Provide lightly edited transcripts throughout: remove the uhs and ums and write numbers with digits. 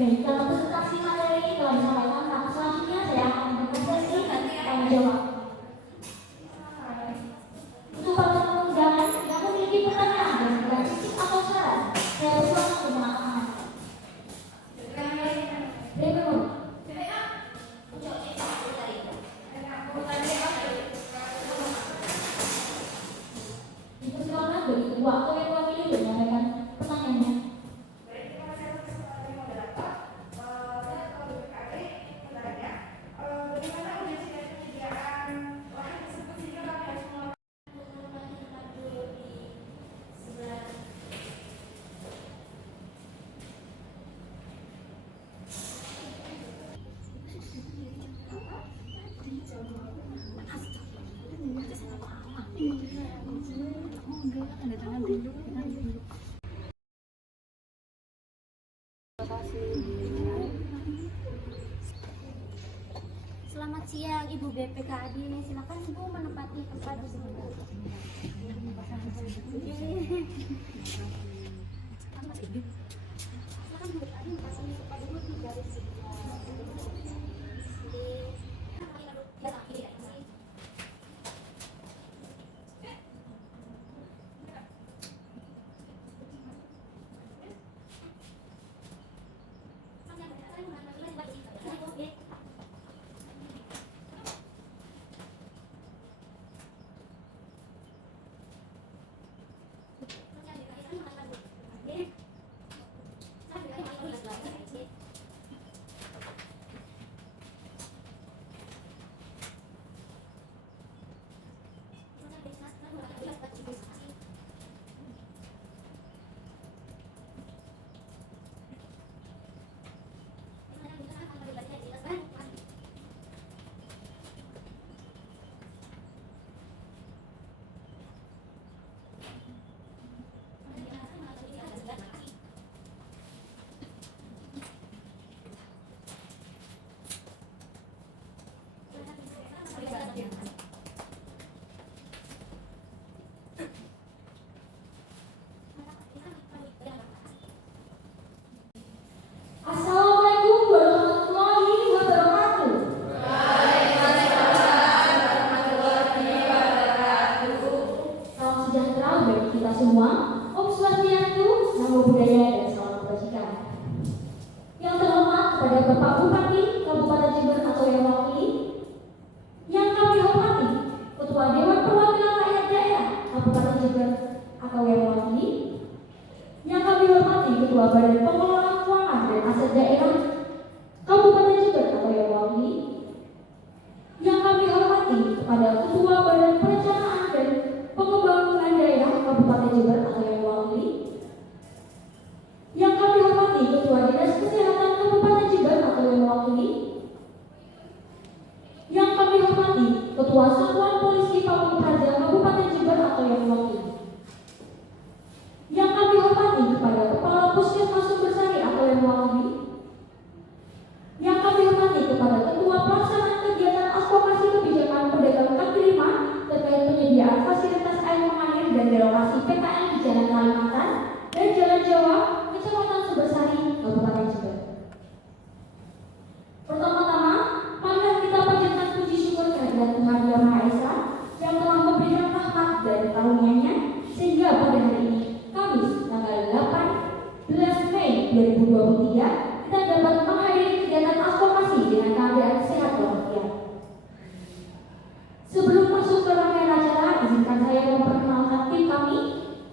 Baik, dalam presentasi materi telah disampaikan Selamat siang Ibu BPKAD, silakan Ibu menempati tempat di sini. Silakan Bu Adi menempati tempat dulu di garis sebelah. Assalamualaikum warahmatullahi wabarakatuh. Salam sejahtera bagi kita semua. Om Swastiastu, Namo Buddhaya, dan salam kebajikan. Yang terhormat kepada Bapak Bupati Kabupaten Jember atau yang mewakili, yang kami hormati Ketua Dewan Perwakilan Rakyat Daerah Kabupaten Jember atau yang mewakili, yang kami hormati Ketua Badan Pengelola Keuangan dan Aset Daerah Kabupaten Jember atau yang mewakili, yang kami hormati kepada Ketua Badan Perencanaan dan Pengembangan Daerah Kabupaten Jember atau yang mewakili, yang kami hormati Ketua Dinas Kesehatan Kabupaten Jember atau yang mewakili, yang kami hormati Ketua Satuan Polisi Pamung Praja Kabupaten Jember atau yang mewakili, yang kami hormati kepada Kepala Puskesmas Sumbersari atau yang mewakili, yang kami hormati kepada Ketua Pelaksanaan Kegiatan Advokasi Kebijakan Pedagang kaki lima terkait penyediaan fasilitas air mengalir dan relokasi PKL di Jalan Kalimantan dan Jalan Jawa, Kecamatan Sumbersari, Kabupaten Jember. Pertama-tama, marilah kita panjatkan puji syukur kehadirat Tuhan Yang Maha Esa yang telah memberikan rahmat dan karunia-Nya sehingga pada hari ini, Kamis, tanggal 18 Mei 2023, kita dapat menghadiri kegiatan advokasi dengan keadaan sehat walafiat. Sebelum masuk ke rangkaian acara, izinkan saya memperkenalkan tim kami,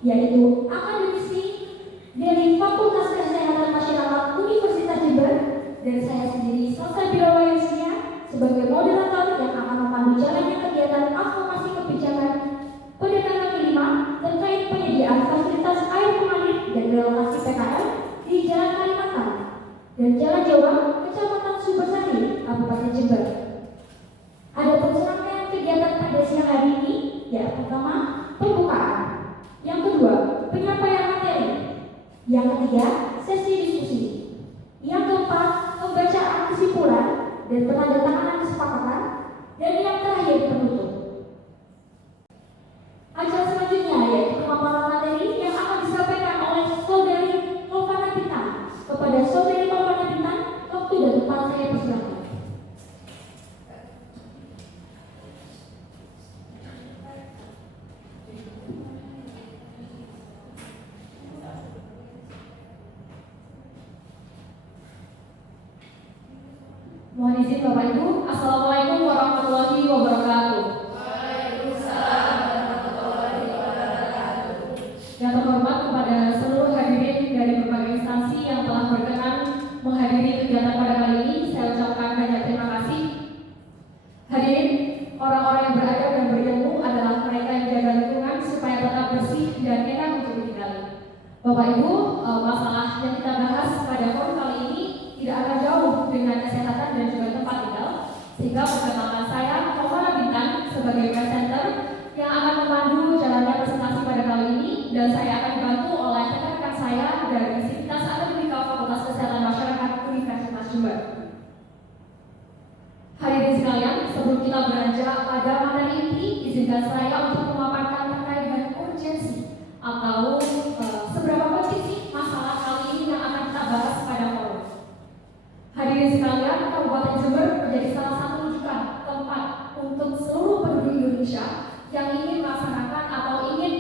yaitu akademisi dari Fakultas Kesehatan Masyarakat Universitas Jember, dan saya sendiri Salsabila Wayasnya sebagai moderator yang akan memandu jalannya kegiatan advokasi kebijakan pedagang kaki lima terkait penyediaan fasilitas air mengalir dan relokasi PKL di Jalan Kalimantan dan Jalan Jawa, Kecamatan Sumbersari, Kabupaten Jember. Ada serangkaian kegiatan pada siang hari ini, yang pertama pembukaan, yang kedua penyampaian materi, yang ketiga sesi diskusi, yang keempat pembacaan kesimpulan dan penandatanganan kesepakatan, dan yang terakhir penutup. Acara selanjutnya yaitu pemaparan materi yang akan disampaikan oleh Saudari Novana Bintang. Kepada Saudari Novana Bintang, waktu dan tempat saya persilakan. Mohon izin Bapak Ibu, Assalamualaikum warahmatullahi wabarakatuh. Yang terhormat kepada seluruh hadirin dari berbagai instansi yang telah berkenan menghadiri kegiatan pada kali ini, saya ucapkan banyak terima kasih. Hadirin, orang-orang yang beradab dan berilmu adalah mereka yang jaga lingkungan supaya tetap bersih dan enak untuk ditinggali. Bapak Ibu, masalah yang kita bahas pada forum kali ini tidak akan jauh dengan kesehatan dan juga tempat tinggal, sehingga perkenalkan saya Novana Bintang sebagai presenter yang akan memandu jalannya presentasi pada kali ini, dan saya akan dibantu oleh rekan-rekan saya dari Sivitas Akademika Fakultas Kesehatan Masyarakat Universitas Jember. Hadirin sekalian, sebelum kita beranjak pada materi inti, izinkan saya untuk memaparkan terkait dengan urgensi atau seberapa penting sih masalah kali ini yang akan kita bahas pada forum. Hadirin sekalian, Kabupaten Jember menjadi salah satu rujukan tempat untuk seluruh penduduk Indonesia yang ingin melaksanakan atau ingin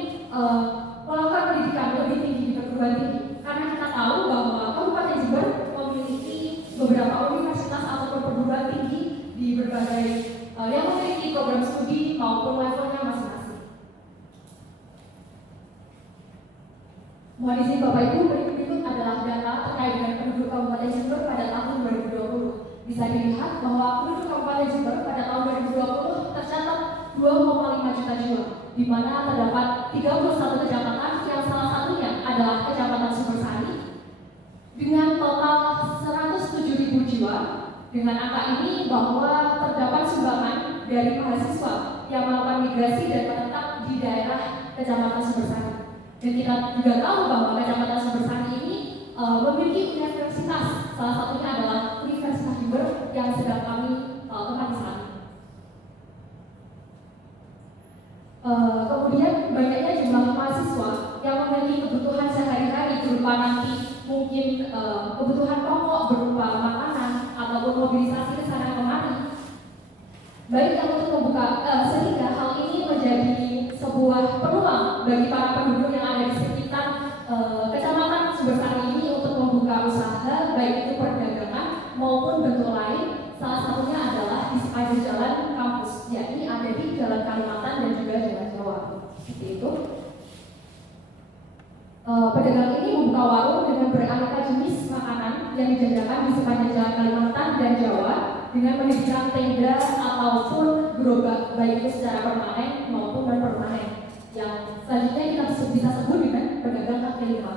melakukan pendidikan lebih tinggi di perguruan tinggi. Karena kita tahu bahwa Kabupaten Jember memiliki beberapa universitas atau perguruan tinggi di berbagai yang memiliki program studi maupun levelnya masing-masing. Mohon izin Bapak Ibu, berikut adalah data terkait dengan penduduk Kabupaten Jember pada tahun 2020. Bisa dilihat bahwa penduduk Kabupaten Jember pada tahun 2020 tercatat 2,5 juta jiwa, di mana terdapat 31 kecamatan yang salah satunya adalah Kecamatan Sumbersari dengan total 107.000 jiwa. Dengan angka ini bahwa terdapat sumbangan dari mahasiswa yang melakukan migrasi dan menetap di daerah Kecamatan Sumbersari. Dan kita juga tahu bahwa Kecamatan Sumbersari ini memiliki universitas, salah satunya adalah Universitas Jember yang sedang kami tempati saat ini. Kemudian banyaknya jumlah mahasiswa yang memiliki kebutuhan sehari-hari berupa nanti mungkin kebutuhan pokok berupa makanan ataupun mobilisasi ke sana kemari. Baik yang untuk membuka sehingga hal ini menjadi sebuah peluang bagi para penduduk yang ada di sekitar Kecamatan Sumbersari ini untuk membuka usaha baik itu perdagangan maupun bentuk lain. Salah satunya adalah di sepanjang jalan kampus, yakni ada di Jalan Kalimantan dan juga Jalan Jawa. Seperti itu. Pedagang ini membuka warung dengan beraneka jenis makanan yang dijajakan di sepanjang Jalan Kalimantan dan Jawa dengan mendirikan tenda ataupun gerobak baik itu secara permanen maupun non permanen. Yang selanjutnya kita bisa sebut dengan pedagang kaki lima.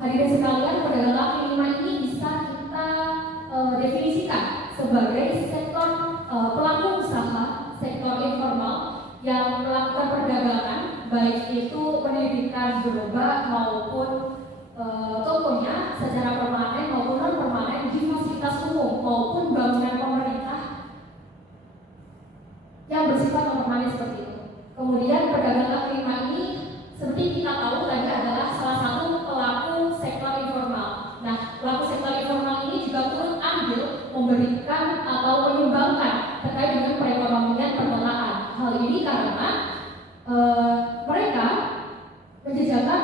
Hadirin sekalian, pedagang kaki lima ini bisa kita definisikan sebagai sektor pelaku usaha, sektor informal yang melakukan perdagangan, baik itu mendirikan gerobak maupun tokonya secara permanen maupun non permanen di fasilitas umum maupun bangunan pemerintah yang bersifat non permanen seperti itu. Kemudian pedagang kaki lima ini seperti kita tahu tadi adalah salah satu pelaku sektor informal. Nah, pelaku sektor informal ini juga turut andil memberikan atau menyumbangkan terkait dengan perekonomian perkotaan. Hal ini karena mereka menjajakan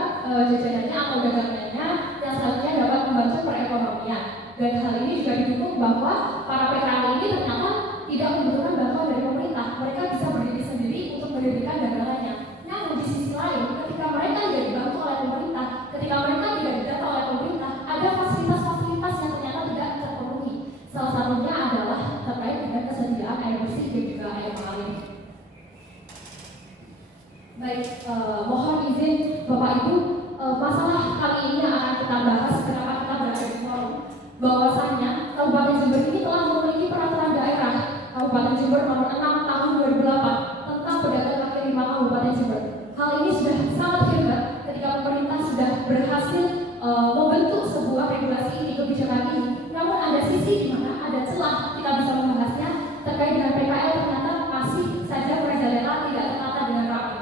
jajanannya atau dagangannya yang selanjutnya dapat membantu perekonomian. Dan hal ini juga didukung bahwa para PKL ini ternyata tidak membutuhkan bantuan dari pemerintah. Mereka bisa berdiri sendiri untuk mendirikan dagangannya. Namun di sisi lain, ketika mereka tidak dibantu oleh pemerintah, ketika mereka tidak didata oleh pemerintah, ada fasilitas-fasilitas yang ternyata tidak terpenuhi. Salah satunya adalah terkait dengan kesediaan air bersih dan juga air mengalir. Baik, mohon izin Bapak Ibu, masalah kali ini yang akan kita bahas, kenapa kita berada di forum, bahwasannya Kabupaten Jember ini telah memiliki peraturan daerah Kabupaten Jember nomor 6 tahun 2008 tentang pedagang kaki lima Kabupaten Jember. Hal ini sudah sangat hebat ketika pemerintah sudah berhasil membentuk sebuah regulasi ini, kebijakan ini. Namun ada sisi di mana ada celah kita bisa membahasnya terkait dengan PKL ternyata masih saja merajalela tidak tertata dengan rapi.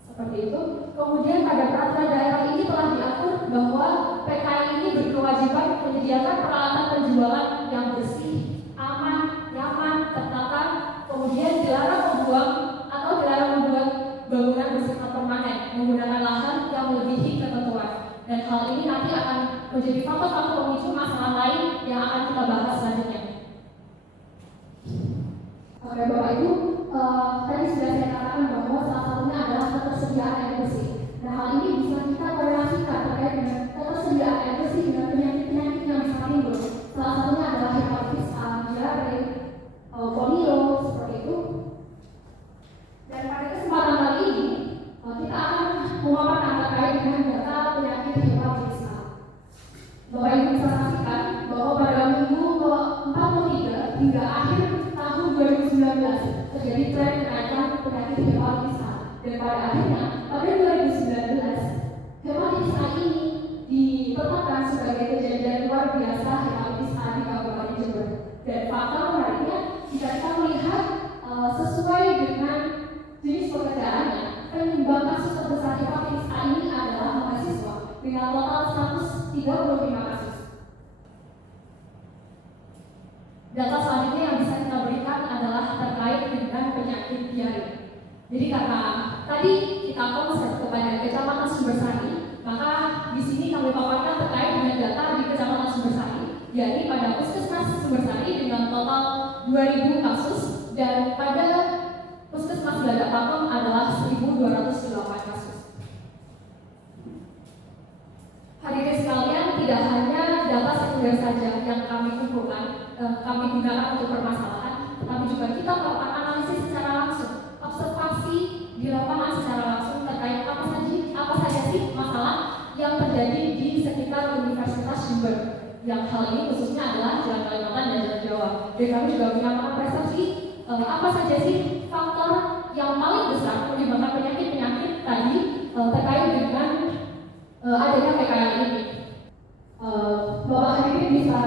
Seperti itu. Kemudian pada peraturan daerah ini telah diatur bahwa PKL ini berkewajiban menyediakan peralatan penjualan yang bersih, aman, nyaman, tertata. Kemudian dilarang membuang atau dilarang membuat bangunan bersifat permanen menggunakan lahan yang melebihi ketentuan. Dan hal ini nanti akan menjadi faktor-faktor pemicu masalah lain yang akan kita bahas selanjutnya. Oke Bapak Ibu, tadi sudah saya katakan bahwa salah satunya adalah ketersediaan air bersih. Nah hal ini bisa kita korelasikan terkait dengan ketersediaan air bersih dengan penyakit-penyakit yang bisa timbul. Salah satunya adalah hepatitis A, diare, polio, seperti itu. Dan pada kesempatan kali ini kita akan memaparkan terkait dengan data penyakit hepatitis A. Bapak Ibu bisa saksikan bahwa pada minggu ke-43 hingga akhir tahun 2019 terjadi tren kenaikan penyakit hepatitis A. Dan pada akhirnya pada 2019 hepatitis A ini ditetapkan sebagai kejadian luar biasa hepatitis A di Kabupaten Jember. Dan fakta menariknya jika kita melihat sesuai dengan jenis pekerjaannya, penyumbang kasus terbesar hepatitis A ini adalah mahasiswa dengan total 135 kasus. Data selanjutnya yang bisa kita berikan adalah terkait dengan penyakit diare. Jadi karena tadi kita konsen kepada Kecamatan Sumbersari, maka di sini kami paparkan terkait dengan data di Kecamatan Sumbersari, yakni pada Puskesmas Sumbersari dengan total 2.000 kasus dan pada Puskesmas Geladak Pakem adalah 1.208 kasus. Hadirin sekalian, tidak hanya data sekunder saja yang kami kumpulkan, kami gunakan untuk permasalahan, tetapi juga kita melakukan analisis secara langsung, observasi di lapangan secara langsung terkait apa saja sih masalah yang terjadi di sekitar Universitas Jember. Yang hal ini khususnya adalah Jalan Kalimantan dan Jalan Jawa. Dan kami juga melakukan persepsi apa saja sih faktor yang paling besar menyebabkan penyakit-penyakit tadi terkait dengan adanya PKL ini. Bapak hadirin bisa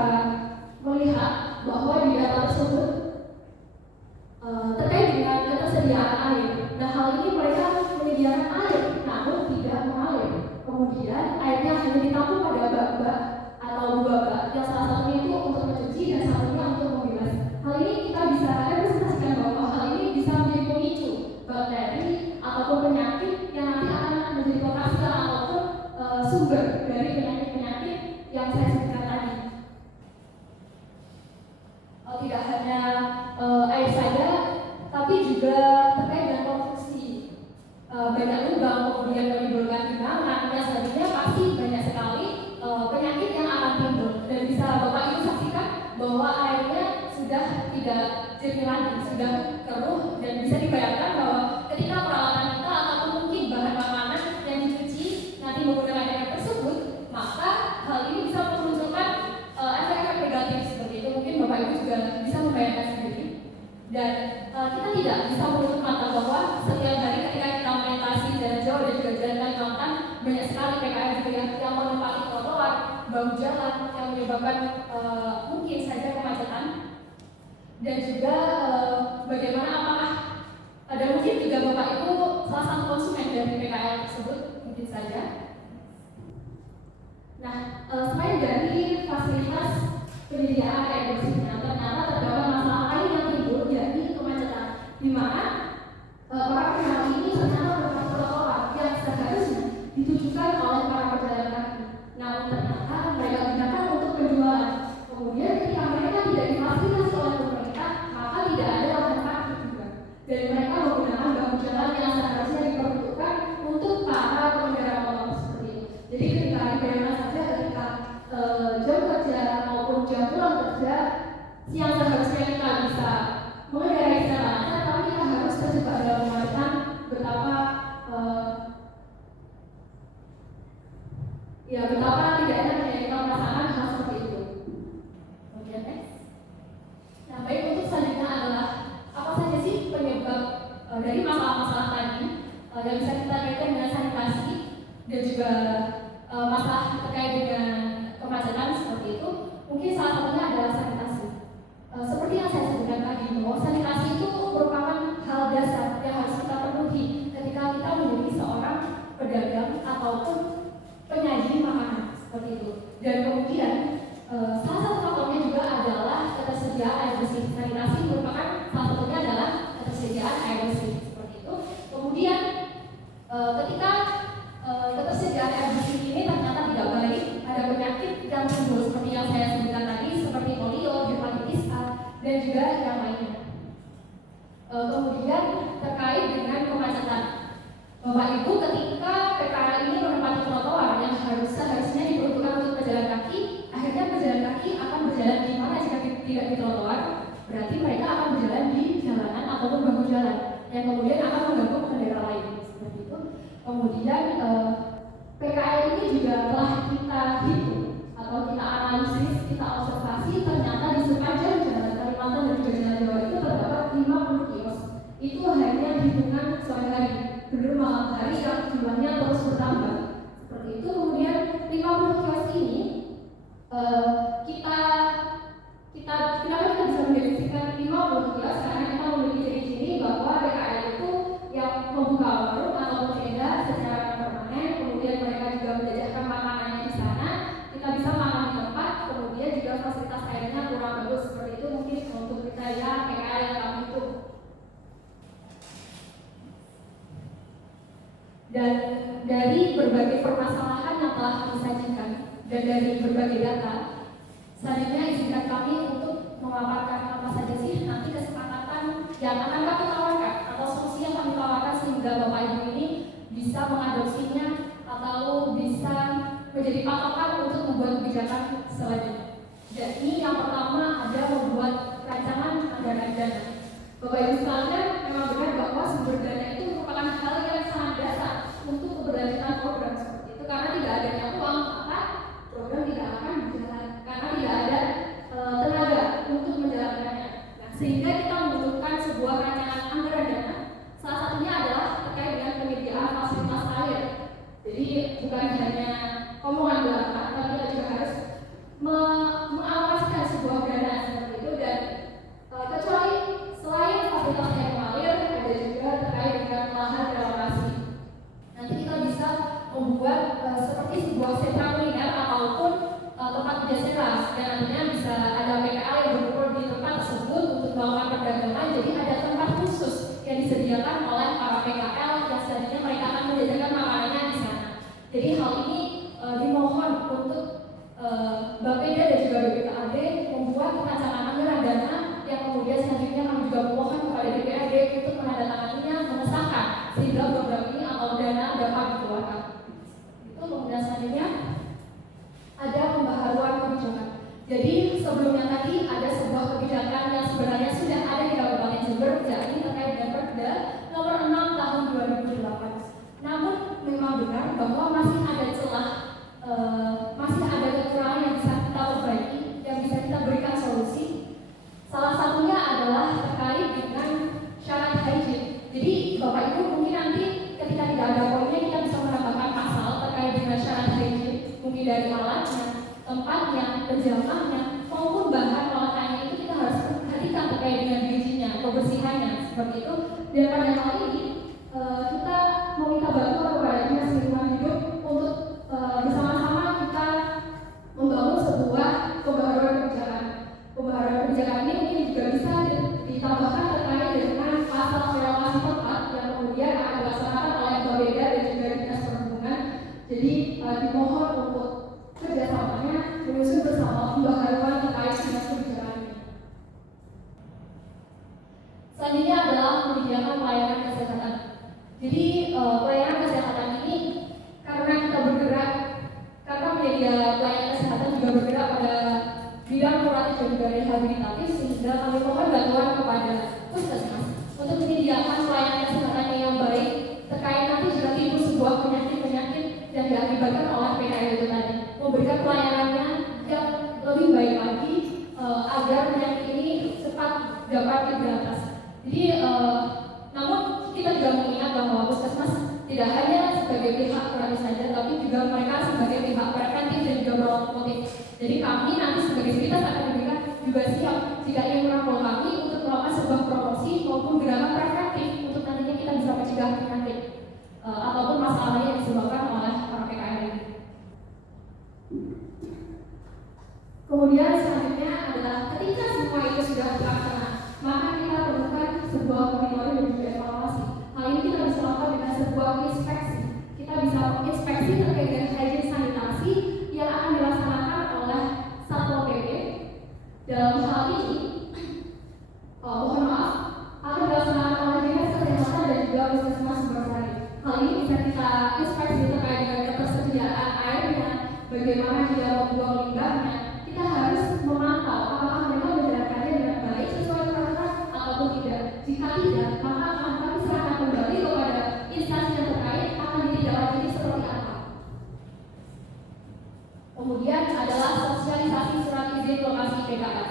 melihat bahwa di data tersebut terkait dengan ketersediaan air. Nah, hal ini mereka menyediakan air, namun tidak mengalir. Kemudian airnya hanya ditampung pada bak-bak atau dua bak, yang salah satunya itu untuk mencuci dan satunya untuk membilas. Hal ini kita bisa representasikan bahwa hal ini bisa menjadi pemicu bakteri ataupun penyakit yang nanti akan menjadi lokasi ataupun sumber dari penyakit-penyakit yang saya sebutkan tadi. Tidak hanya air saja, tapi juga terkait dengan konstruksi. Banyak lubang kemudian menimbulkan genangan, dan selanjutnya pasti banyak sekali penyakit yang akan timbul. Dan bisa Bapak Ibu saksikan bahwa airnya sudah tidak jernih lagi, sudah keruh, dan bisa dibayangkan bahwa ketika peralatan kita ataupun mungkin bahan makanan yang dicuci nanti menggunakan air tersebut, maka hal ini bisa memunculkan efek-efek negatif seperti itu. Mungkin Bapak Ibu juga bisa membayangkan sendiri. Dan kita tidak bisa menutup mata bahwa setiap hari ketika kita melintasi Jalan Jawa dan juga Jalan Kalimantan, banyak sekali PKL juga yang menempati trotoar, bahu jalan yang menyebabkan mungkin saja kemacetan. Dan juga bagaimana apakah ada mungkin juga Bapak Ibu salah satu konsumen dari PKL tersebut, mungkin saja. Nah, selain dari fasilitas penyediaan air bersihnya, ternyata terdapat masalah lain yang timbul, yakni kemacetan, di mana para pengendara ini ternyata merupakan trotoar yang seharusnya ditujukan oleh para pejalan kaki, namun ternyata mereka gunakan untuk penjualan. Kemudian ketika mereka tidak difasilitasi oleh pemerintah, maka tidak ada lahan parkir juga, dan mereka menggunakan bahu jalan yang seharusnya diperuntukkan untuk para pengendara motor seperti itu. Jadi ketika dibayangkan saja ketika jam kerja maupun jam pulang kerja, siang seharusnya kita bisa mengendarai secara lancar, tapi kita harus terjebak dalam kemacetan. Betapa betapa tidak enaknya kita merasakan hal seperti itu. Kemudian next. Nah, baik, untuk selanjutnya adalah apa saja sih penyebab dari masalah-masalah tadi yang bisa kita kaitkan dengan sanitasi dan juga masalah terkait dengan kemacetan seperti itu. Mungkin salah satunya adalah sanitasi. Seperti yang saya sebutkan tadi, bahwa sanitasi itu merupakan hal dasar yang harus kita penuhi ketika kita menjadi seorang pedagang ataupun penyaji makanan seperti itu. Dan kemudian salah satu faktornya juga adalah ketersediaan air bersih. Sanitasi merupakan salah satunya adalah ketersediaan air bersih seperti itu. Kemudian ketika ketersediaan air bersih ini ternyata tidak baik, ada penyakit yang timbul seperti yang saya sebutkan tadi, seperti polio, hepatitis A, dan juga yang lainnya. Kemudian terkait dengan kemacetan, Bapak Ibu, ketika PKL ini menempati trotoar yang seharusnya diperuntukkan untuk pejalan kaki, akhirnya pejalan kaki akan berjalan di mana jika tidak di trotoar? Berarti mereka akan berjalan di jalanan ataupun bahu jalan, yang kemudian akan mengganggu pengendara lain seperti itu. Kemudian PKL ini juga telah kita hitung atau kita analisis, kita observasi, ternyata di sepanjang Jalan Kalimantan dan juga Jalan Jawa itu terdapat 50 kios. Itu hanya hitungan sore hari, belum malam hari yang jumlahnya terus bertambah seperti itu. Kemudian 50 kios ini kenapa kita bisa mendefinisikan 50 kios? Dan dari berbagai permasalahan yang telah disajikan dan dari berbagai data, selanjutnya izinkan kami untuk memaparkan apa saja sih nanti kesepakatan yang akan kami tawarkan atau solusi yang kami tawarkan sehingga Bapak Ibu ini bisa mengadopsinya atau bisa menjadi patokan untuk membuat kebijakan selanjutnya. Dan ini yang pertama ada membuat rancangan anggaran dana. Bapak Ibu sekalian, memang benar bahwa sumber dana itu merupakan hal yang sangat dasar untuk keberlanjutan program seperti itu. Karena tidak adanya uang, maka program tidak akan berjalan. Karena tidak ada tenaga untuk menjalankannya. Nah, sehingga kita membutuhkan sebuah rancangan anggaran dana. Salah satunya adalah terkait dengan penyediaan fasilitas air. Jadi bukan hanya omongan belaka, tapi kita juga harus mengalokasikan sebuah dana seperti itu. Dan kecuali selain fasilitas air mengalir, ada juga terkait dengan lahan relokasi. Nanti kita bisa membuat seperti sebuah sentra kuliner ataupun tempat berjasa, dan nantinya bisa ada PKL yang berkumpul di tempat tersebut untuk melakukan perdagangan. Jadi ada tempat khusus yang disediakan oleh para PKL yang selanjutnya mereka akan menjajakan makanannya di sana. Jadi hal ini dimohon untuk Bapeda dan juga BPKAD membuat rancangan anggaran dana yang kemudian selanjutnya kami juga memohon kepada DPRD untuk menandatanganinya, mengesahkan sehingga program ini atau dana dapat dikeluarkan. Itu kemudian selanjutnya ada pembaharuan kebijakan. Jadi sebelumnya tadi ada sebuah kebijakan yang sebenarnya sudah ada di Kabupaten Jember, yakni terkait dengan Perda nomor 6 tahun 2008. Namun memang benar bahwa masih ada celah, masih ada kekurangan yang bisa kita perbaiki, yang bisa kita berikan solusi. Salah satunya adalah terkait dengan syarat hygiene. Jadi Bapak Ibu mungkin nanti ketika tidak ada poinnya kita bisa menambahkan pasal terkait dengan syarat hygiene, mungkin dari alatnya, tempatnya, penjamahnya, maupun bahan olahannya itu kita harus perhatikan terkait dengan hygiene-nya, kebersihannya seperti itu. Dan pada hal ini kita meminta bantuan kepada Dinas Lingkungan Hidup untuk bersama-sama kita membangun sebuah pembaharuan kebijakan. Pembaharuan kebijakan ini mungkin juga bisa ditambahkan terkait dengan pasal relokasi tempat yang kemudian akan dilaksanakan oleh Bapeda dan juga Dinas Perhubungan. Jadi dimohon untuk kerjasamanya menyusun bersama pembaharuan terkait dengan kebijakan ini. Selanjutnya adalah menyediakan pelayanan kesehatan. Jadi pelayanan kesehatan ini karena kita bergerak, karena penyedia pelayanan kesehatan juga bergerak pada bidang kuratif dan juga rehabilitatif, sehingga kami mohon bantuan kepada Puskesmas untuk menyediakan pelayanan kesehatan yang baik terkait nanti jika timbul sebuah penyakit-penyakit yang diakibatkan oleh PKL itu tadi, memberikan pelayanannya yang lebih baik lagi agar penyakit ini cepat dapat diberantas. Jadi namun kita juga mengingat bahwa Puskesmas tidak hanya sebagai pihak kuratif saja, tapi juga mereka sebagai pihak preventif dan juga promotif. Jadi kami nanti sebagai Civitas akan memberikan juga siap jika ingin merangkul kami untuk melakukan sebuah promosi maupun gerakan preventif untuk nantinya kita bisa mencegah penyakit ataupun masalah yang disebabkan oleh para PKL ini. Kemudian selanjutnya adalah ketika semua itu sudah terlaksana, maka kita perlukan sebuah monitoring dan juga evaluasi. Hal ini kita bisa lakukan dengan sebuah inspeksi. Kita bisa inspeksi terkait dengan hygiene sanitasi yang akan dilaksanakan oleh Satpol PP. Dalam hal ini, mohon maaf, akan dilaksanakan oleh Dinas Kesehatan dan juga Puskesmas Sumbersari. Hal ini bisa kita inspeksi terkait dengan ketersediaan airnya, bagaimana dia membuang limbahnya. Kita harus memantau apakah mereka menjalankannya dengan baik sesuai peraturan ataupun tidak. Jika tidak, maka akan kami serahkan kembali kepada instansi yang terkait akan ditindaklanjuti seperti apa. Kemudian adalah sosialisasi surat izin lokasi PKL.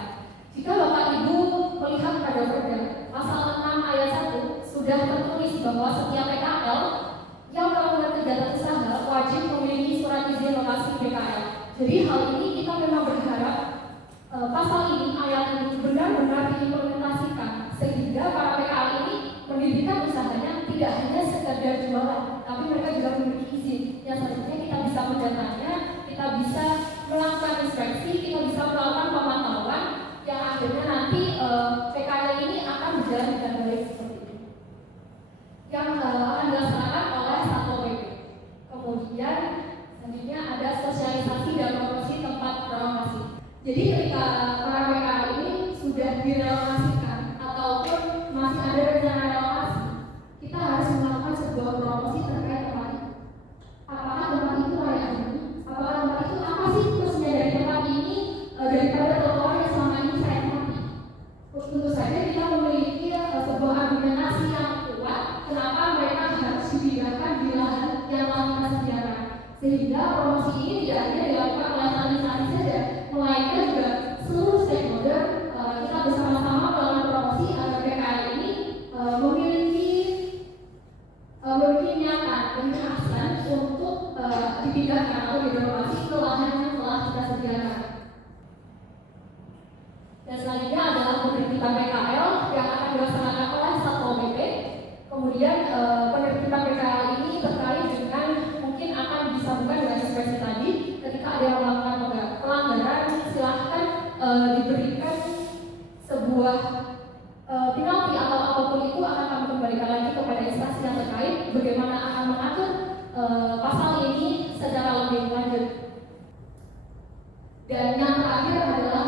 Jika Bapak Ibu melihat pada Perda pasal 6 ayat 1 sudah tertulis bahwa setiap PKL yang melakukan kegiatan usaha wajib memiliki surat izin lokasi PKL. Jadi hal ini kita memang berharap pasal ini, ayat ini benar-benar diimplementasikan sehingga para PKL ini mendirikan usahanya tidak hanya sekedar jualan, tapi mereka juga memiliki izin yang selanjutnya kita bisa mendatanya, kita bisa melakukan inspeksi, kita bisa melakukan pemantauan yang akhirnya nanti PKL ini akan berjalan dengan baik seperti ini. Yang akan dilaksanakan oleh Satpol PP. sudah direlokasikan ataupun masih ada rencana relokasi, kita harus melakukan sebuah promosi terkait tempat itu. Apakah tempat itu layak huni? Apakah tempat itu apa sih plusnya dari tempat ini daripada trotoar yang selama ini saya temati? Tentu saja kita memiliki sebuah argumentasi yang kuat kenapa mereka harus dipindahkan di lahan yang telah kita sediakan. Sehingga promosi ini tidak hanya dilakukan oleh organisasi saja, melainkan juga seluruh stakeholder. Kita bersama-sama melakukan promosi agar PKL ini memiliki niatan untuk dipindahkan atau direlokasi ke lahan yang telah kita sediakan. Dan selanjutnya adalah penertiban PKL yang akan dilaksanakan oleh Satpol PP. Kemudian penertiban PKL ini terkait dengan mungkin akan disambungkan dengan diskresi tadi. Ketika ada yang melakukan pelanggaran, silahkan diberikan sebuah penalti atau apapun itu akan kami kembalikan lagi kepada instansi yang terkait bagaimana akan mengatur pasal ini secara lebih lanjut. Dan yang terakhir adalah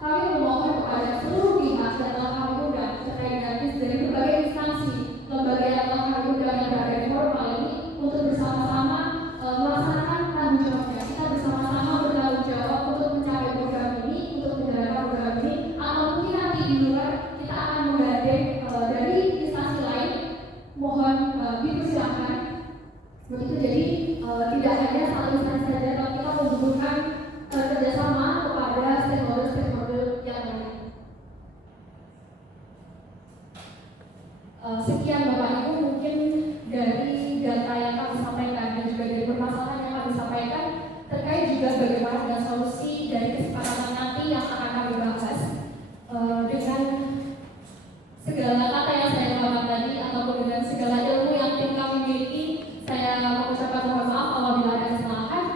kami memohon kepada seluruh pihak yang telah kami undang terkait dengan dari berbagai instansi, lembaga yang telah kami undang yang berada di forum kali ini untuk bersama-sama melaksanakan tanggung jawabnya. Kita bersama-sama bertanggung jawab untuk mencapai program ini, untuk menjalankan program ini, atau mungkin nanti di luar kita akan menggandeng dari instansi lain. Mohon dipersilakan. Begitu, jadi tidak hanya satu instansi saja, tapi kita membutuhkan kerjasama kepada stakeholder yang lain. Sekian Bapak Ibu mungkin dari data yang kami sampaikan dan juga dari permasalahan yang kami sampaikan terkait juga bagaimana dengan solusi dari kesepakatan nanti yang akan kami bahas. Dengan segala kata yang saya katakan tadi ataupun dengan segala ilmu yang tim kami miliki, saya mengucapkan mohon maaf apabila ada kesalahan.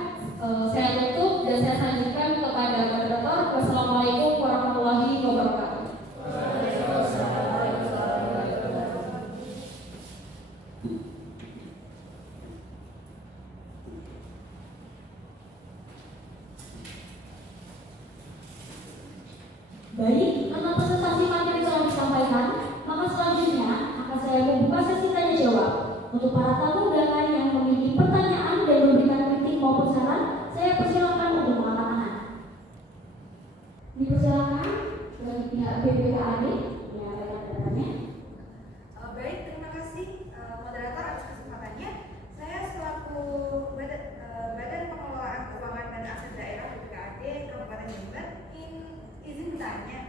Saya tutup dan saya lanjutkan kepada moderator. Wassalamualaikum warahmatullahi wabarakatuh. Baik, tentang presentasi materi telah disampaikan, maka selanjutnya akan saya membuka sesi tanya jawab. Untuk para tamu undangan yang memiliki pertanyaan dan memberikan kritik maupun saran, saya persilakan untuk mengangkat tangan. Dipersilakan bagi pihak BPKAD menyampaikan pendapatannya. Baik, terima kasih moderator atas kesempatannya. Saya selaku Badan Pengelolaan Keuangan dan Aset Daerah BPKAD Kabupaten Jember izin bertanya,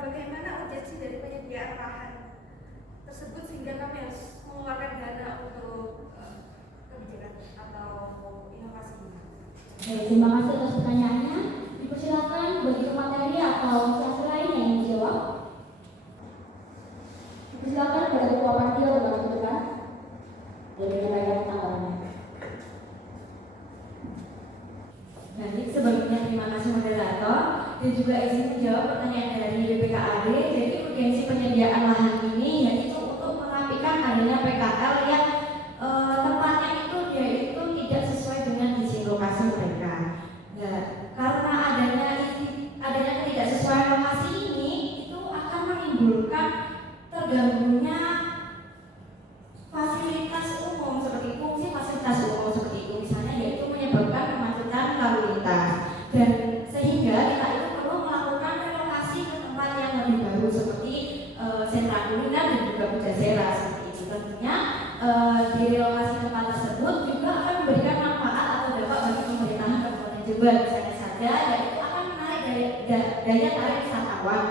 bagaimana urgensi dari penyediaan lahan tersebut sehingga kami harus mengeluarkan dana untuk kebijakan atau inovasi ini? Terima kasih atas pertanyaannya. Dipersilakan bagi materi atau instansi lain yang ingin dijawab. Dipersilakan kepada Ketua Panitia untuk menentukan dan menyampaikan tanggapannya. Baik, sebelumnya terima kasih moderator dan juga izin menjawab pertanyaan dari BPKAD. Jadi urgensi penyediaan lahan ini yaitu untuk merapikan adanya PKL yang tempatnya itu tidak sesuai dengan izin lokasi mereka. Nah, karena adanya ketidaksesuaian lokasi ini itu akan menimbulkan terganggunya fasilitas umum seperti fungsi fasilitas umum seperti itu, misalnya yaitu menyebabkan kemacetan lalu lintas, dan sehingga kita itu perlu melakukan relokasi ke tempat yang lebih baru seperti sentra kuliner dan juga Pujasera seperti itu. Tentunya di relokasi tempat tersebut juga akan memberikan manfaat atau dampak bagi pemerintahan Kabupaten Jember, misalnya saja yaitu akan menarik daya tarik wisatawan.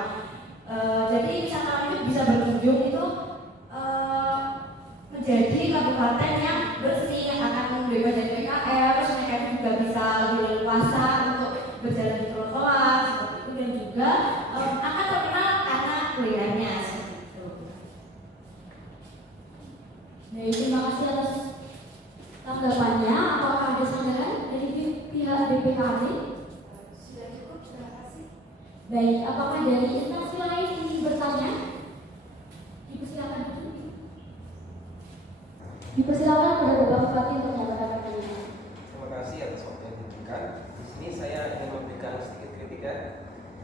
Jadi wisatawan itu bisa berkunjung itu menjadi kabupaten yang bersih, yang akan bebas dari PKL, terus mereka juga bisa lebih leluasa untuk berjalan di trotoar seperti itu, dan juga akan terkenal karena kulinernya seperti itu. Baik, terima kasih atas tanggapannya. Apakah ada sanggahan dari pihak BPKAD? Sudah cukup, terima kasih. Baik, apakah dari instansi lain ingin bertanya? Dipersilakan. Dipersilakan kepada Bapak Bupati untuk menyampaikan pertanyaan. Terima kasih atas waktu yang diberikan. Di sini saya ingin memberikan sedikit kritikan.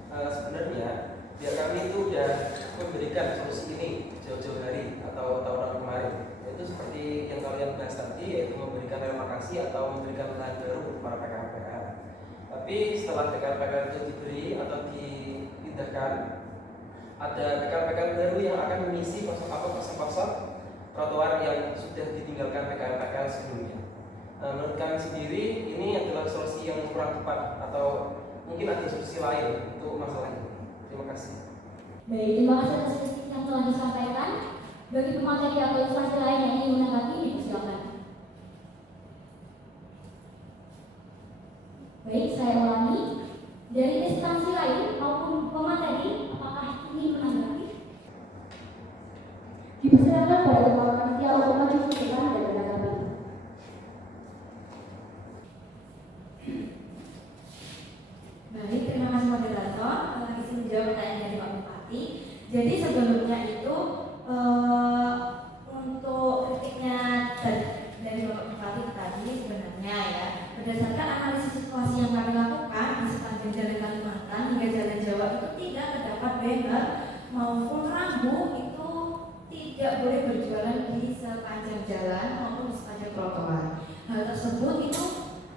Sebenarnya pihak kami itu memberikan solusi ini jauh-jauh hari atau tahun kemarin. Itu seperti yang kalian bahas tadi, yaitu memberikan relokasi atau memberikan lahan baru untuk para PKL. Tapi setelah PKL itu diberi atau diindahkan, ada PKL baru yang akan mengisi kosong-kosong trotoar yang sudah ditinggalkan PKL sebelumnya. Menurut kami sendiri, ini adalah solusi yang kurang tepat atau mungkin ada solusi lain untuk masalah ini. Terima kasih. Baik, terima kasih atas kritik yang telah disampaikan. Bagi pemateri atau instansi lain yang ingin menanggapi, silakan. Baik, saya ulangi. Dari instansi lain maupun pemateri, apakah ingin menanggapi? Dipersilakan pada kepala panitia untuk maju ke depan dan menanggapi. Baik, terima kasih moderator. Izin menjawab pertanyaan dari Pak Bupati. Jadi sebelumnya itu untuk kritiknya dari Bapak Bupati tadi sebenarnya ya, berdasarkan analisis situasi yang kami lakukan di sepanjang jalan Kalimantan hingga jalan Jawa itu tidak terdapat banner maupun rambu itu tidak boleh berjualan di sepanjang jalan maupun di sepanjang trotoar. Hal tersebut itu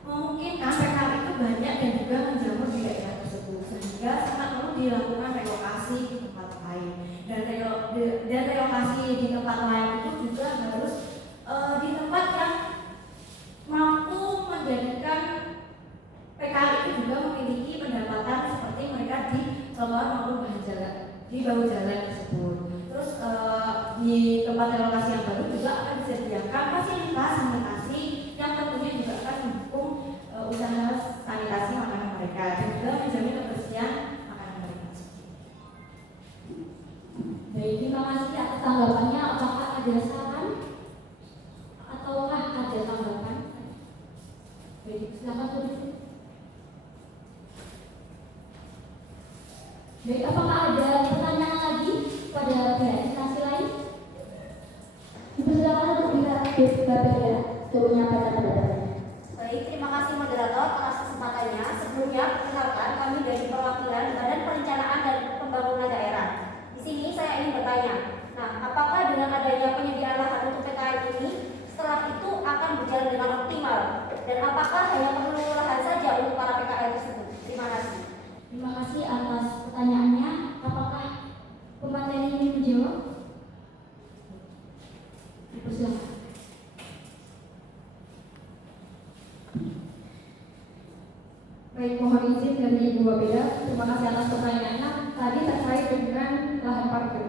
memungkinkan PKL itu banyak dan juga menjamur di daerah tersebut, sehingga sangat perlu dilakukan relokasi di tempat lain. Dan relokasi di tempat lain itu juga harus di tempat yang mampu menjadikan PKL itu juga memiliki pendapatan seperti mereka di trotoar maupun di bahu jalan tersebut. Terus di tempat relokasi yang baru juga akan disediakan fasilitas sanitasi yang tentunya juga akan mendukung usaha sanitasi makanan mereka dan juga menjamin kebersihan makanan mereka. Baik, terima kasih atas tanggapannya. Apakah ada saran ataukah ada tanggapan? Baik, silakan tulis. Baik, apakah ada pertanyaan lagi pada pihak instansi lain? Dipersilakan untuk pihak BPK untuk menyampaikan pendapatnya. Baik, terima kasih moderator atas kesempatannya. Sebelumnya, perkenalkan kami dari perwakilan Badan Perencanaan dan Pembangunan Daerah. Di sini saya ingin bertanya, nah, apakah dengan adanya penyediaan lahan untuk PKL ini, setelah itu akan berjalan dengan optimal? Dan apakah hanya perlu lahan saja untuk para PKL tersebut? Terima kasih. Terima kasih atas pertanyaannya. Apakah pemateri ingin menjawab? Dipersilakan. Baik, mohon izin dari Ibu Wabeda. Terima kasih atas pertanyaannya. Tadi terkait dengan lahan parkir.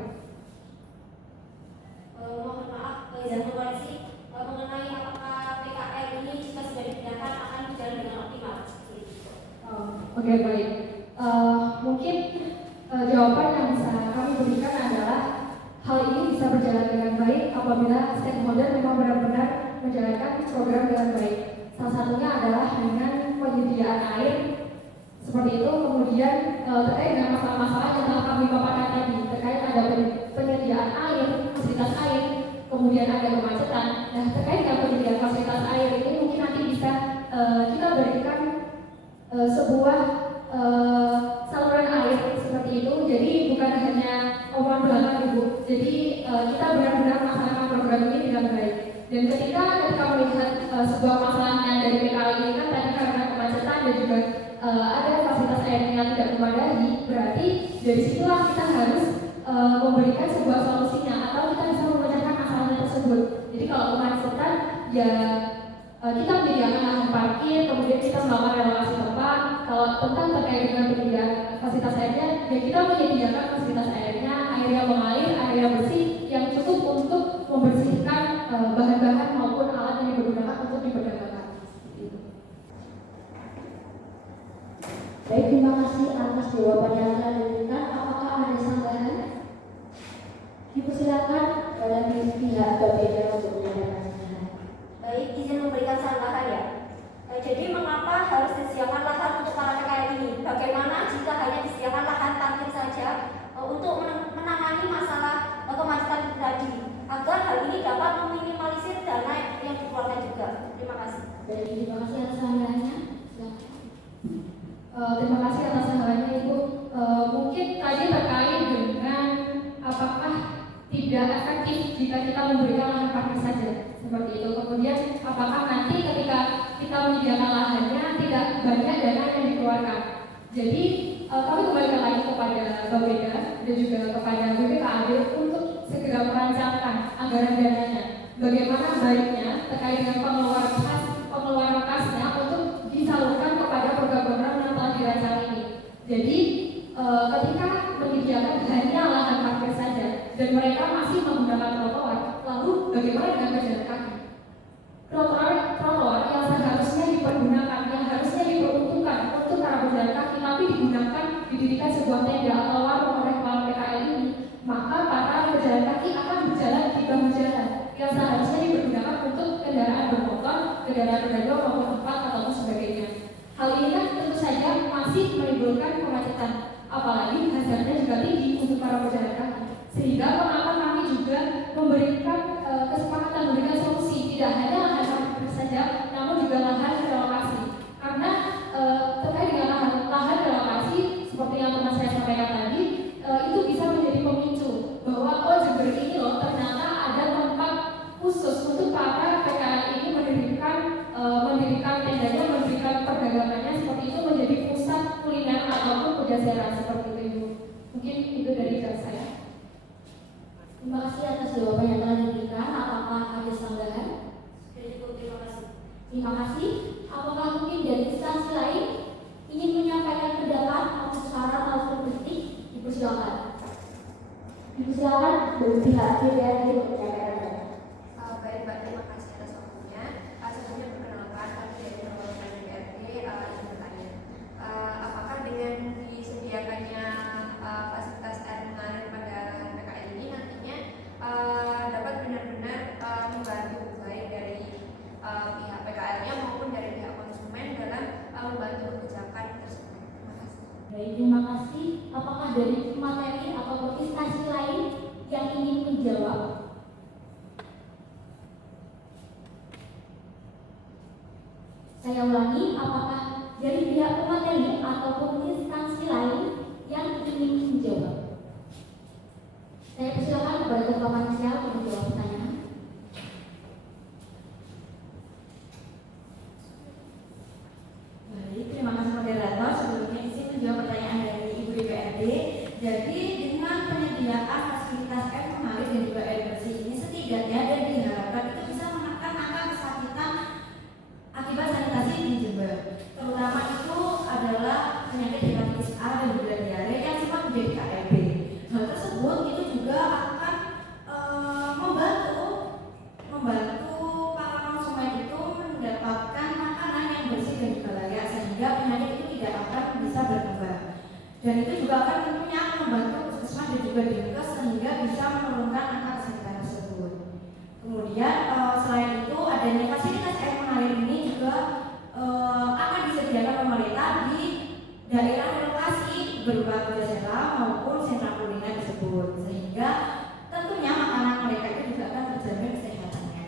Mohon maaf, izin koreksi mengenai apakah PKL ini jika sudah dipindahkan akan berjalan dengan optimal? Oke, baik. Mungkin jawaban yang bisa kami berikan adalah hal ini bisa berjalan dengan baik apabila stakeholder memang benar-benar menjalankan program dengan baik. Salah satunya adalah dengan penyediaan air seperti itu. Kemudian terkait dengan masalah-masalah yang telah kami paparkan tadi, terkait ada penyediaan air, fasilitas air, kemudian ada kemacetan. Nah, terkait dengan penyediaan fasilitas air ini mungkin nanti bisa kita berikan sebuah saluran air seperti itu. Jadi bukan hanya omongan belakang, Ibu. Jadi kita benar-benar melaksanakan program ini dengan baik. Dan ketika melihat sebuah masalahnya dari PKL ini kan tadi karena kemacetan dan juga ada fasilitas air yang tidak memadai, berarti dari situlah kita harus memberikan sebuah solusinya atau kita bisa memecahkan masalahnya tersebut. Jadi kalau kemacetan ya kita menyediakan lahan parkir, kemudian kita melakukan relokasi tempat. Kalau tentang terkait dengan penyediaan fasilitas airnya, ya kita menyediakan fasilitas airnya, air yang mengalir, air yang bersih, yang cukup untuk membersihkan bahan-bahan maupun alat yang digunakan untuk diperdagangkan. Baik, terima kasih atas jawaban yang telah diberikan. Apakah ada tambahan? Dipersilakan pada pihak BPK untuk menyampaikan. Baik, izin memberikan tambahan ya. Jadi mengapa harus disediakan lahan untuk para PKL ini? Bagaimana jika hanya disediakan lahan parkir saja untuk menangani masalah kemacetan itu tadi, agar hal ini dapat meminimalisir dana yang dikeluarkan juga. Terima kasih. Baik, terima kasih atas tambahannya. Terima kasih atas tambahannya, Ibu. Mungkin tadi terkait dengan apa tidak efektif jika kita memberikan lahan parkir saja seperti itu. Kemudian apakah nanti ketika kita menyediakan lahannya tidak banyak dana yang dikeluarkan. Jadi kami kembalikan lagi kepada Bapeda dan juga kepada BPKAD untuk segera merancangkan anggaran dananya. Bagaimana baiknya terkait dengan pengeluaran kasnya untuk disalurkan kepada program-program yang telah dirancang ini. Jadi ketika menyediakan hanya lahan parkir saja dan mereka masih menggunakan trotoar, lalu bagaimana dengan pejalan kaki? Trotoar yang seharusnya dipergunakan, yang harusnya diperuntukkan untuk para pejalan kaki, tapi didirikan sebuah tenda atau warung oleh kepala PKL ini, maka para pejalan kaki akan berjalan di bahu jalan yang seharusnya dipergunakan untuk kendaraan bermotor, kendaraan roda 2 maupun 4 ataupun sebagainya. Hal ini kan tentu saja masih menimbulkan kemacetan, apalagi hazardnya juga tinggi untuk para pejalan kaki. Sehingga mengapa kami juga memberikan kesepakatan memberikan solusi tidak hanya lahan parkir saja, namun juga lahan relokasi. Karena terkait dengan lahan relokasi seperti yang pernah saya sampaikan tadi, itu bisa menjadi pemicu bahwa Jember ini loh ternyata ada tempat khusus untuk para PKL ini mendirikan tendanya, mendirikan perdagangannya seperti itu menjadi pusat kuliner ataupun pejajaran seperti itu Ibu. Mungkin itu dari saya. Terima kasih atas jawaban yang telah diberikan. Apakah ada sanggahan? Terima kasih. Terima kasih. Apakah mungkin dari instansi lain ingin menyampaikan pendapat atau saran atau kritik? Dipersilakan. Dipersilakan dari pihak DPRD untuk menyampaikan. Baik Mbak, terima kasih atas waktunya. Sebelumnya perkenalkan kami dari perwakilan DPRD ingin bertanya, apakah dengan disediakannya fasilitas air mengalir pada lahan PKL ini nantinya dapat benar-benar membantu baik dari pihak PKL-nya maupun dari pihak konsumen dalam membantu kebijakan tersebut. Terima kasih. Baik, terima kasih. Apakah dari materi atau instansi lain yang ingin menjawab? Saya ulangi, apakah dari pihak pemateri ataupun instansi lain yang ingin menjawab? Saya persilakan kepada Ketua Panitia untuk menjawab pertanyaan. Baik, terima kasih moderator. Sebelumnya izin menjawab pertanyaan dari Ibu DPRD. Jadi dengan penyediaan fasilitas air mengalir dan juga air bersih ini setidaknya dan diharapkan itu bisa menekan angka kesakitan akibat sanitasi di Jember. Terutama itu adalah penyakit hepatitis A dan juga diare yang sempat menjadi KLB. Hal tersebut itu juga akan membantu para konsumen itu mendapatkan makanan yang bersih dan juga layak sehingga penyakit itu tidak akan bisa berkembang. Dan itu juga akan tentunya membantu puskesmas dan juga dinkes sehingga bisa menurunkan angka kesakitan tersebut. Kemudian selain itu adanya fasilitas air mengalir ini juga akan disediakan pemerintah di daerah relokasi berupa pejajaran maupun sentra kuliner tersebut sehingga tentunya makanan mereka itu juga akan terjamin kesehatannya.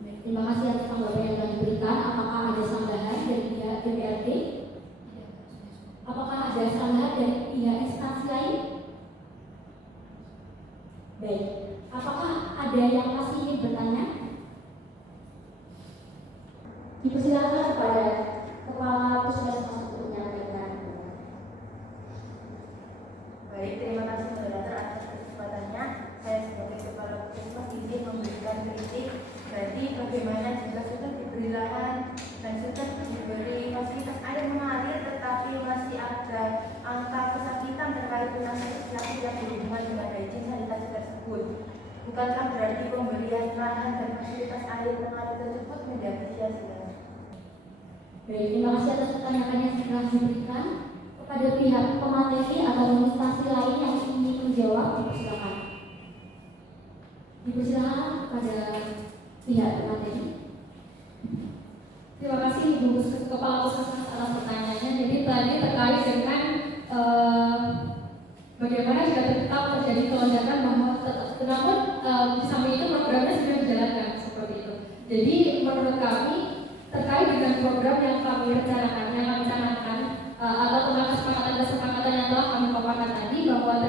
Baik, terima kasih atas tanggapan yang telah diberikan. Apakah ada sanggahan dari pihak DPRD? Apakah ada sanggahan dari pihak instansi lain? Baik, apakah ada yang masih ingin bertanya? Dipersilakan kepada Kepala Puskesmas untuk menyampaikan. Baik, terima kasih moderator atas kesempatannya. Saya sebagai Kepala Puskesmas izin memberikan kritik. Berarti bagaimana jika sudah diberi lahan dan sudah diberi fasilitas air mengalir tetapi masih ada angka kesakitan terkait dengan yang berhubungan dengan hygiene sanitasi tersebut. Bukankah berarti pemberian lahan dan fasilitas air mengalir tersebut menjadi sia-sia? Baik, terima kasih atas pertanyaan yang telah diberikan. Kepada pihak pemateri atau instansi lain yang ingin menjawab, dipersilakan. Dipersilakan kepada pihak pemateri. Terima kasih Ibu Kepala Puskesmas atas pertanyaannya. Jadi tadi terkait dengan bagaimana jika tetap terjadi kelonjakan namun di samping itu programnya sudah dijalankan seperti itu. Jadi menurut kami terkait dengan program yang kami rencanakan atau tentang kesepakatan yang telah kami paparkan tadi bahwa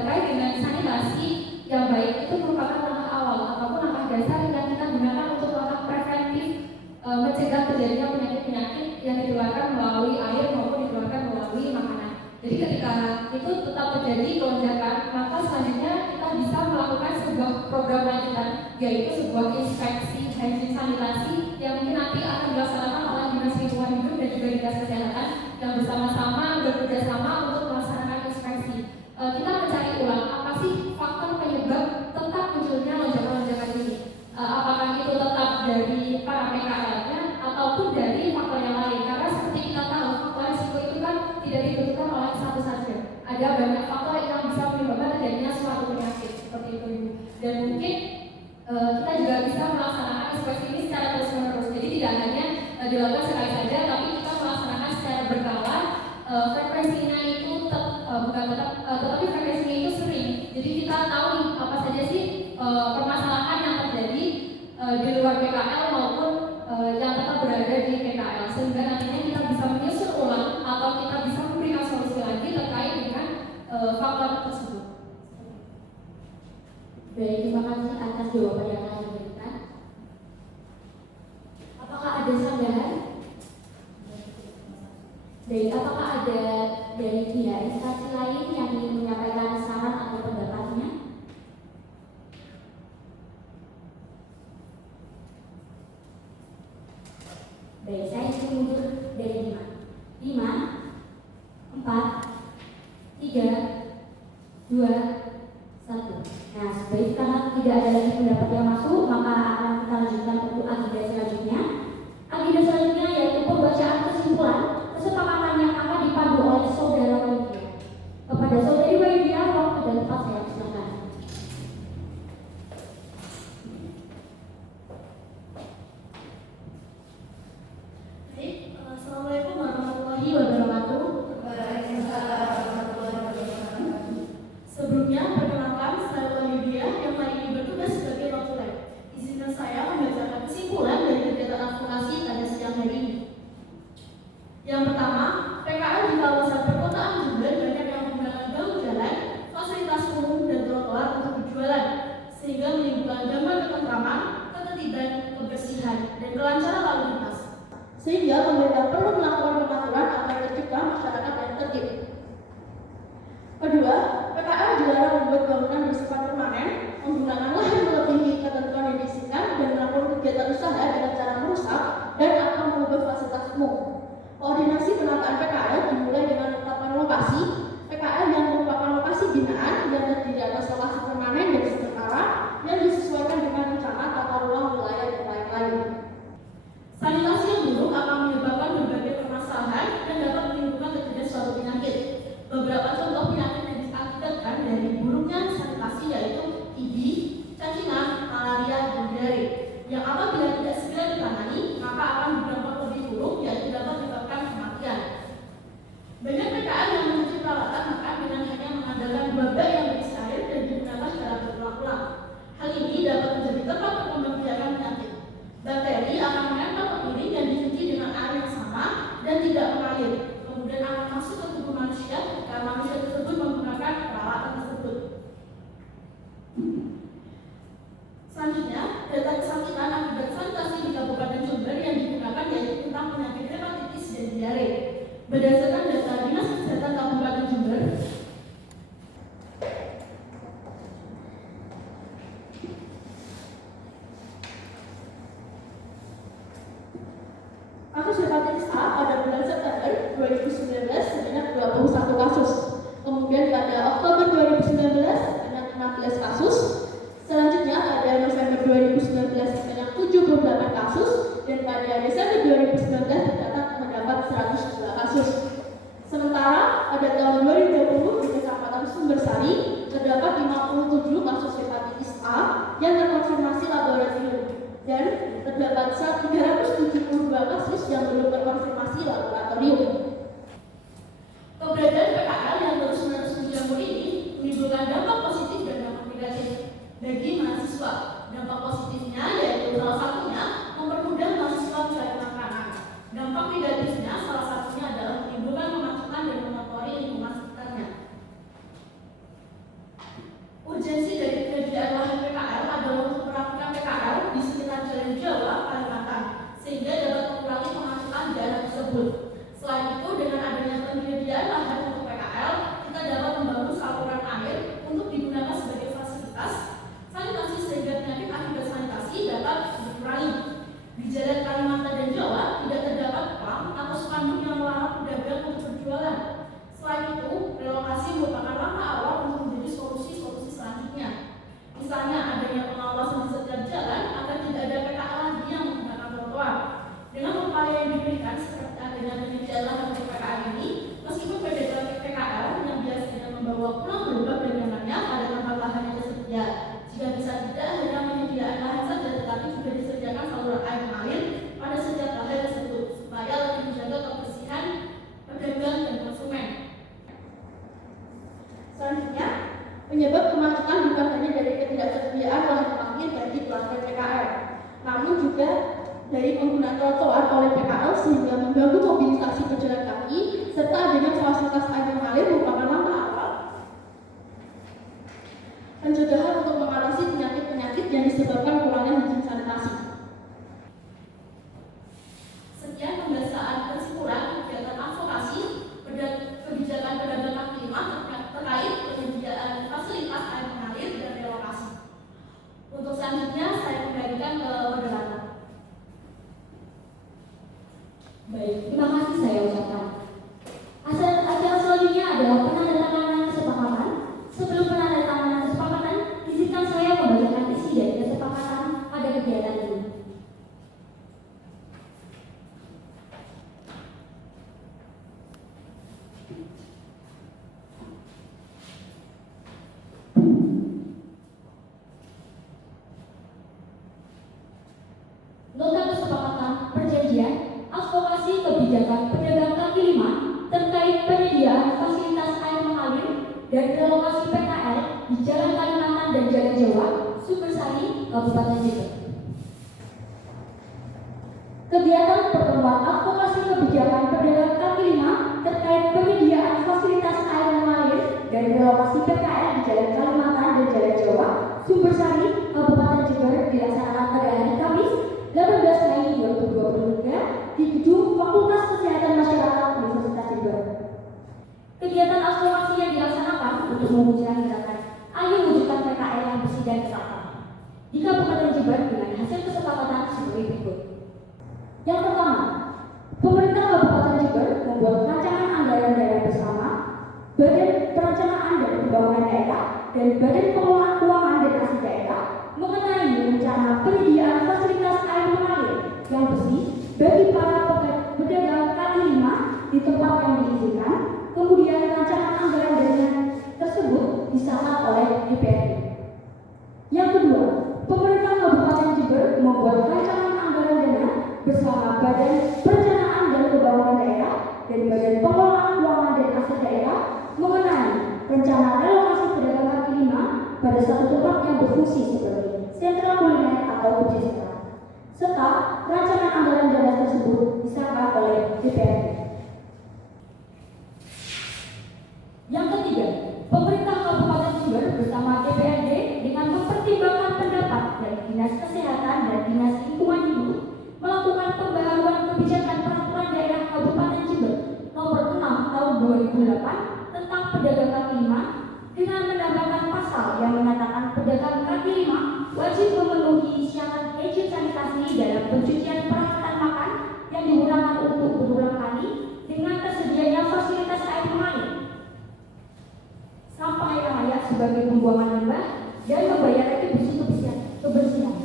itu tetap terjadi lonjakan, maka selanjutnya kita bisa melakukan sebuah program lanjutan, yaitu sebuah inspeksi hygiene sanitasi yang mungkin nanti akan dilaksanakan oleh Dinas Lingkungan Hidup dan juga Dinas Kesehatan yang bersama-sama bekerja sama untuk melaksanakan inspeksi. Kita mencari ulang apa sih faktor penyebab tetap munculnya lonjakan-lonjakan ini. Apakah itu tetap dari para PKL-nya ataupun dari faktor yang lain, karena seperti kita tahu faktor risiko itu kan tidak ditentukan oleh satu saja. Ada banyak faktor yang bisa menyebabkan terjadinya suatu penyakit seperti itu, Ibu. Dan mungkin kita juga bisa melaksanakan inspeksi ini secara terus-menerus. Jadi tidak hanya dilakukan sekali saja, tapi kita melaksanakan secara berkala. Frekuensinya itu tetapi frekuensinya itu sering. Jadi kita tahu nih apa saja sih permasalahan yang terjadi di luar PKL maupun yang tetap berada di PKL, sehingga nantinya kita bisa menyusun ulang atau kita bisa memberikan solusi lagi terkait dengan faktor tersebut. Baik, terima kasih atas jawaban yang telah diberikan. Apakah ada sanggahan? Baik, apakah ada dari pihak instansi lain yang ingin menyampaikan saran atau pendapatnya? Baik, saya hitung mundur dari 5, 4, 3, 2, 1. Nah, sebaik karena tidak ada lagi pendapat yang masuk, maka akan kita lanjutkan untuk agenda selanjutnya. Agenda selanjutnya yaitu pembacaan kesimpulan kesepakatan yang akan dipandu oleh saudara Waidia. Kepada saudari Waidia, waktu dan tempat saya persilakan. Baik, Assalamualaikum warahmatullahi wabarakatuh. Sebelumnya, perkenalkan saya Waidia yang hari ini bertugas sebagai notulen. Izinkan saya membacakan kesimpulan dari kegiatan advokasi pada siang hari ini. Yang pertama, PKL di kawasan perkotaan Jember banyak yang menggunakan bahu jalan, fasilitas umum dan trotoar untuk berjualan, sehingga menimbulkan gangguan ketentraman, ketertiban, kebersihan, dan kelancaran lalu lintas. Sehingga pemerintah perlu melakukan pengaturan agar tercipta masyarakat yang tertib. Kedua, PKL dilarang membuat bangunan bersifat permanen, menggunakan lahan melebihi ketentuan yang diizinkan, dan melakukan kegiatan usaha dengan cara merusak dan atau mengubah fasilitas umum. Koordinasi penataan PKL dimulai dengan menetapkan lokasi PKL yang merupakan lokasi binaan yang terdiri atas lokasi permanen dan sementara yang disesuaikan dengan rencana tata ruang wilayah dan lain-lain. Sanitasi yang buruk akan menyebabkan berbagai permasalahan dan dapat menimbulkan terjadinya suatu penyakit. Beberapa contoh penyakit yang diakibatkan dari buruknya sanitasi yaitu TB, cacingan, malaria, dan diare. Yang apabila tidak segera ditangani, maka akan berdampak lebih buruk, yaitu dapat menyebabkan kematian. Banyak PKL yang mencuci peralatan makan dengan hanya mengandalkan bak yang berisi air dan digunakan secara berulang-ulang. Hal ini dapat menjadi tempat perkembangbiakan penyakit. Bakteri akan menempel ke piring yang dicuci dengan air yang sama dan tidak mengalir. Kemudian akan masuk ke tubuh manusia jika manusia tersebut menggunakan peralatan tersebut. Selanjutnya, data kesakitan akibat sanitasi di Kabupaten Jember yang digunakan yaitu tentang penyakit hepatitis dan diare. Berdasarkan data Dinas Kesehatan Kabupaten Jember, kasus hepatitis A pada bulan September 2019 sebanyak 21 kasus. Kemudian pada Oktober 2019 sebanyak 16 kasus. Selanjutnya pada November 2019 sebanyak 78 kasus dan pada Desember 2019 tercatat mendapat 102 kasus. Sementara pada tahun 2020 di Kecamatan Sumbersari terdapat 57 kasus hepatitis A yang terkonfirmasi laboratorium dan terdapat 372 kasus yang belum terkonfirmasi laboratorium. Keberadaan PKL yang terus-menerus mencampur ini menimbulkan dampak positif dan dampak negatif bagi mahasiswa. Dampak positifnya yaitu salah satunya mempermudah mahasiswa mencari makanan. Dampak negatifnya salah satunya adalah menimbulkan kemacetan dan mengotori lingkungan sekitarnya. Urgensi dari penyediaan lahan PKL adalah untuk melakukan PKL di sekitar Jalan Jawa, Kalimantan, sehingga dapat mengurangi penghasilan di daerah tersebut. Selain itu, dengan adanya penyediaan lahan untuk PKL, kita Selanjutnya, penyebab kemacetan bukan hanya dari ketidaksediaan lahan parkir bagi pelanggan PKL, namun juga dari penggunaan trotoar oleh PKL sehingga mengganggu mobilisasi pejalan kaki serta adanya fasilitas air mengalir merupakan langkah awal pencegahan untuk mengatasi penyakit-penyakit yang disebabkan kurangnya izin sanitasi. Sekian pembahasan kesimpulan kegiatan advokasi kebijakan pedagang kaki lima terkait penyediaan fasilitas air mengalir dan relokasi. Untuk selanjutnya saya kembalikan ke moderator. Baik, terima kasih saya ucapkan. Acara selanjutnya adalah penandatanganan kesepakatan. Sebelum penandatanganan kesepakatan, izinkan saya membacakan isi dari kesepakatan pada kegiatan ini. Nota kesepakatan perjanjian advokasi kebijakan pedagang kaki lima terkait penyediaan fasilitas air mengalir dan relokasi PKL di Jalan Kalimantan dan Jalan Jawa, Sumbersari, Kabupaten Jember. Kegiatan pertemuan advokasi kebijakan pedagang kaki lima terkait penyediaan fasilitas air mengalir dan relokasi PKL di Jalan Kalimantan dan Jalan Jawa, Sumbersari, Kabupaten Jember dilaksanakan pada hari Kamis 18 Mei 2023 di Gedung Fakultas Kesehatan Masyarakat Universitas Jember. Kegiatan advokasi yang dilaksanakan untuk mewujudkan gerakan Ayo Wujudkan PKL yang bersih dan teratur di Kabupaten Jember dengan hasil kesepakatan sebagai berikut. Yang pertama, pemerintah Kabupaten Jember membuat rancangan anggaran daerah bersama Badan Perencanaan dan Pembangunan Daerah dan Badan Pengelolaan Keuangan dan Aset Daerah mengenai rencana penyediaan fasilitas air mengalir yang bersih bagi para pedagang kaki lima di tempat yang diizinkan. Kemudian rancangan anggaran dana tersebut disahkan oleh DPRD. Yang kedua, pemerintah Kabupaten Jember membuat rancangan anggaran dana bersama Badan Perencanaan dan Pembangunan Daerah dan Badan Pengelolaan Keuangan dan Aset Daerah mengenai rencana relokasi pedagang kaki lima pada satu tempat yang berfungsi sebagai sentra kuliner atau BJSK, serta rancangan anggaran dana tersebut disahkan oleh DPRD. Yang ketiga, pemerintah Kabupaten Jember bersama DPRD dengan mempertimbangkan pendapat dari Dinas Kesehatan dan Dinas Lingkungan Hidup melakukan pembaharuan kebijakan peraturan daerah Kabupaten Jember nomor 6 tahun 2008 tentang pedagang kaki lima dengan menambahkan pasal yang menyatakan pedagang kaki lima wajib memenuhi syarat izin sanitasi dalam pencucian peralatan makan yang digunakan untuk berulang kali dengan tersedianya fasilitas air mengalir, sampah yang layak sebagai pembuangan limbah dan membayar retribusi kebersihan.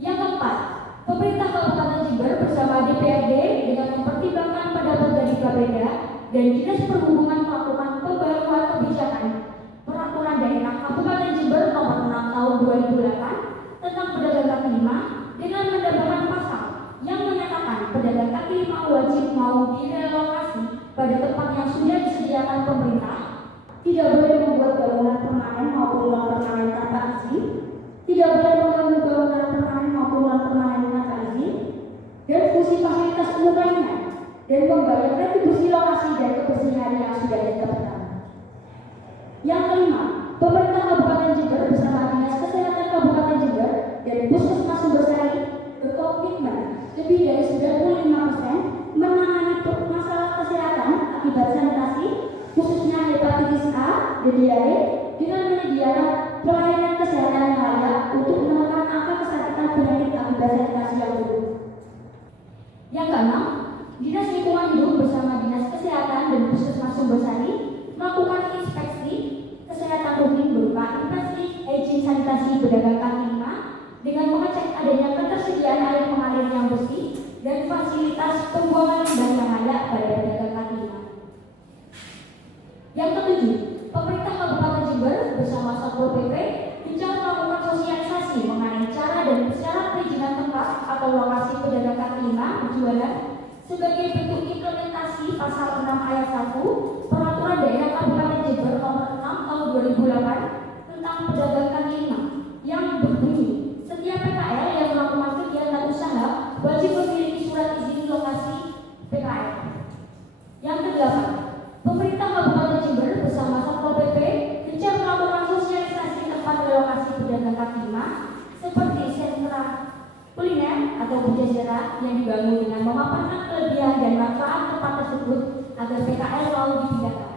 Yang keempat, pemerintah Kabupaten Jember bersama DPRD dengan mempertimbangkan pendapat dari Bapeda dan Dinas Perhubungan melakukan pembaruan kebijakan peraturan daerah Kabupaten Jember nomor 6 tahun 2008 tentang pedagang kaki lima dengan menambahkan pasal yang menyatakan pedagang kaki lima wajib mau direlokasi pada tempat yang sudah disediakan pemerintah, tidak boleh membuat bangunan permanen maupun non permanen tanpa izin, tidak boleh mengganggu bangunan permanen maupun non permanen tanpa izin, dan fungsi fasilitas umum lainnya, dan membayar retribusi lokasi dan kebersihan yang sudah ditetapkan. Yang kelima, pemerintah Kabupaten Jember bersama Dinas Kesehatan Kabupaten Jember dan Puskesmas Sumbersari berkomitmen lebih dari 95% menangani masalah kesehatan akibat sanitasi, khususnya hepatitis A dan diare, dengan menyediakan pelayanan kesehatan yang layak untuk menekan angka kesakitan penyakit akibat sanitasi yang buruk. Yang keenam, Dinas Lingkungan Hidup bersama Dinas Kesehatan dan Puskesmas Sumbersari melakukan inspeksi kesehatan rutin berupa inspeksi izin sanitasi pedagang kaki lima dengan mengecek adanya ketersediaan air mengalir yang bersih dan fasilitas pembuangan limbah yang layak pada pedagang kaki lima. Yang ketujuh, pemerintah Kabupaten Jember bersama Satpol PP gencar melakukan sosialisasi mengenai cara dan syarat perizinan tempat atau lokasi pedagang kaki lima berjualan sebagai bentuk implementasi pasal 6 ayat 1 Peraturan Daerah Kabupaten Jember atau berjajaran yang dibangun dengan memaparkan kelebihan dan manfaat tempat tersebut agar PKL lalu dipindahkan.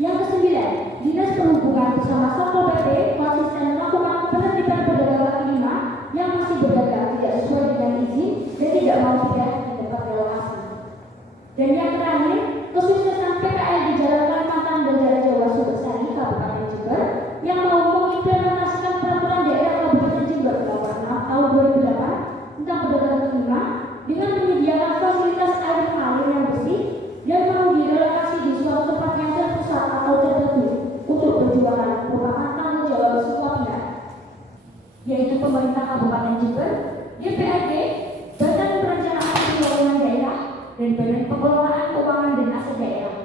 Yang kesembilan, Dinas Perhubungan bersama Satpol PP konsisten melakukan penertiban pedagang kaki lima yang masih berdagang tidak sesuai dengan izin dan tidak mau pindah di tempat relokasi. Dan yang terakhir, kesuksesan PKL di Jalan Kalimantan dan Jalan Jawa Subersari, Kabupaten Jember yang mau mengimplementasikan peraturan daerah Kabupaten Jember nomor 6 tahun 2008 tentang pedagang kaki lima dengan menyediakan fasilitas air mengalir yang bersih dan mau direlokasi di suatu tempat yang terpusat atau tertentu untuk perjuangan merupakan tanggung jawab semua pihak, yaitu pemerintah Kabupaten Jember, DPRD, Badan Perencanaan Pembangunan Daerah, dan Badan Pengelolaan Keuangan dan Aset Daerah.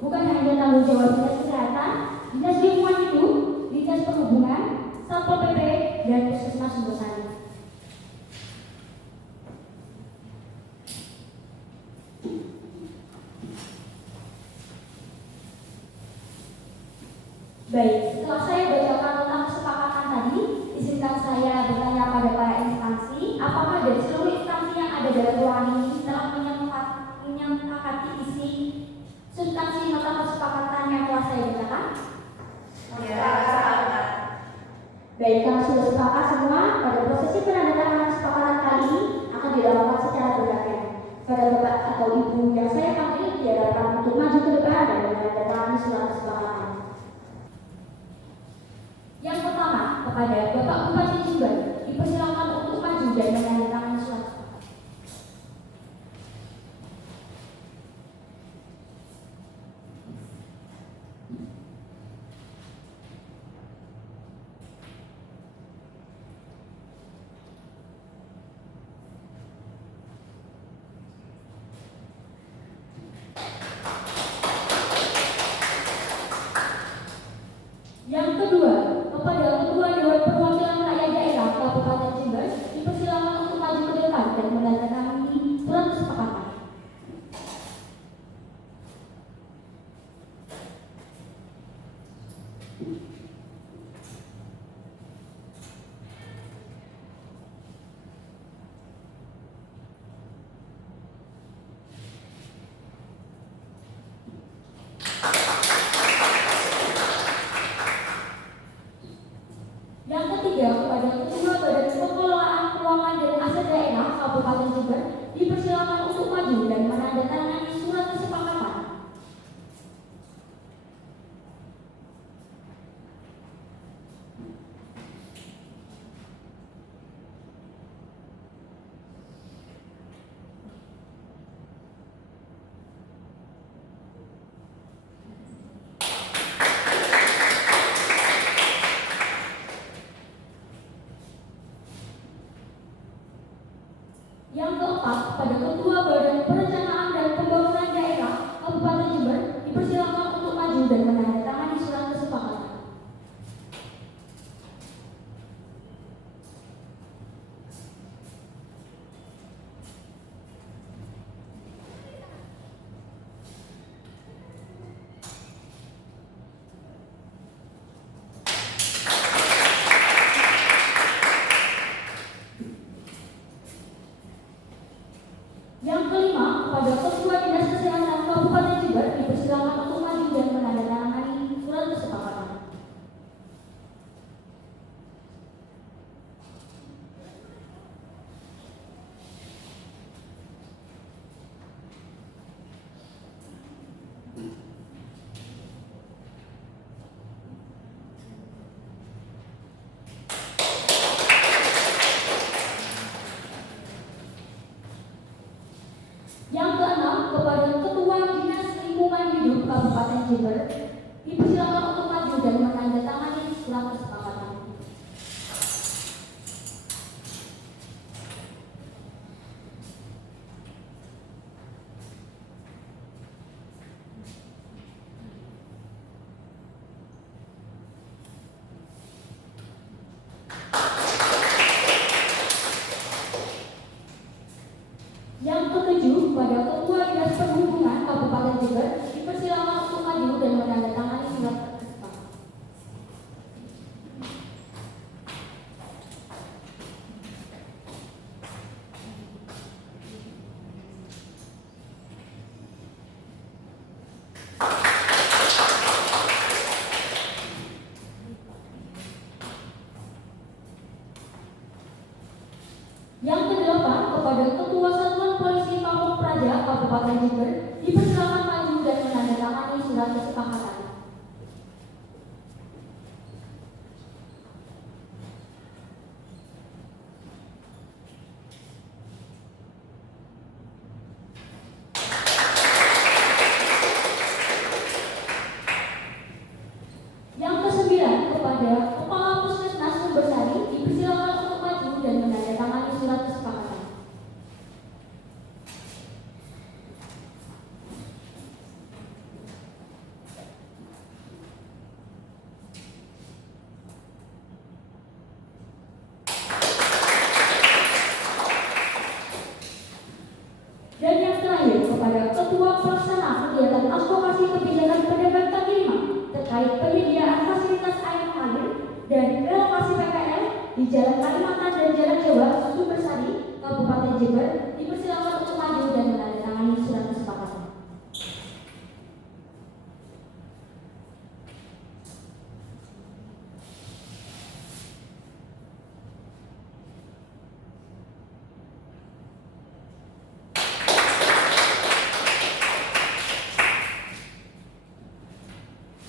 Bukan hanya tanggung jawab Dinas Kesehatan, Dinas Lingkungan Hidup, Dinas Perhubungan, Satpol PP, dan Puskesmas Subersari. Baik, setelah saya bacakan tentang kesepakatan tadi, izinkan saya bertanya pada para instansi, apakah dari seluruh instansi yang ada dalam ruangan ini telah menyepakati isi substansi nota kesepakatan yang telah saya bacakan? Ya, Baik, kami sudah sepakat semua pada prosesi penandatanganan kesepakatan kali ini akan dilakukan secara bergantian. Pada Bapak atau Ibu yang saya panggil diharapkan untuk maju ke depan dan menandatangani surat kesepakatan. Yang pertama, kepada Bapak Bupati Jember, dipersilakan untuk maju dan menandatangani surat kesepakatan. Yang kedua, kepada Ketua Dewan Perwakilan Rakyat Daerah Kabupaten Jember, dipersilakan untuk maju ke depan dan menandatangani surat kesepakatan. Yang ketiga, kepada Ketua Badan Pengelolaan Keuangan dan Aset Daerah Kabupaten Jember, dipersilakan untuk maju dan menandatangani surat kesepakatan. Yang keempat, pada Ketua Badan Perencanaan dan Pembangunan Daerah Kabupaten Jember, dipersilakan untuk maju dan menandatangani surat kesepakatan. Yang kelima, kepada Ketua Dinas Kesehatan Kabupaten Jember, dipersilakan untuk maju dan menandatangani surat kesepakatan. Yang keenam, kepada Ketua Dinas Lingkungan Hidup Kabupaten Jember, dipersilakan untuk maju dan menandatangani surat kesepakatan. Yang ketujuh, pada Ketua Dinas Perhubungan Kabupaten Jember, dipersilakan untuk maju dan menandatangani surat kesepakatan. Jalan Kalimantan dan Jalan Jawa Sumbersari, Kabupaten Jember, dipersilakan untuk maju dan menandatangani surat kesepakatan.